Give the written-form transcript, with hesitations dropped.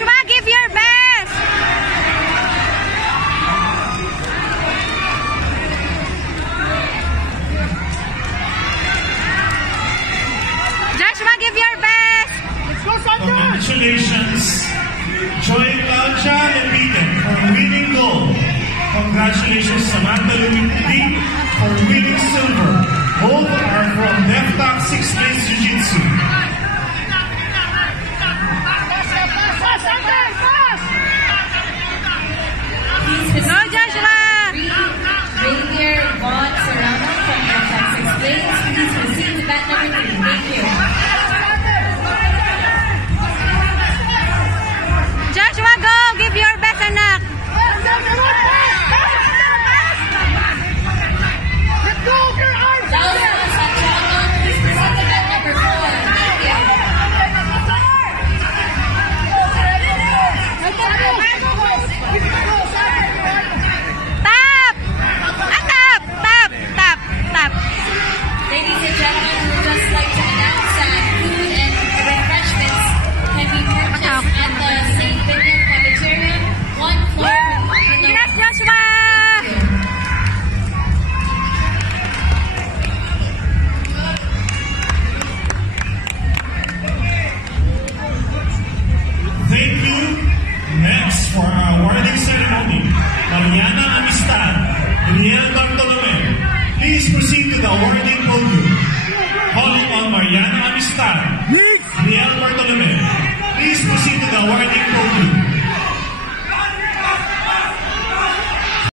Joshua, give your best! Joshua, give your best! Let's go, Sandra! Congratulations, Joy Claudia Lepiden for winning gold. Congratulations, Samantha Lumipidi for winning silver. Both are from Deftox 6 Place Jiu-Jitsu.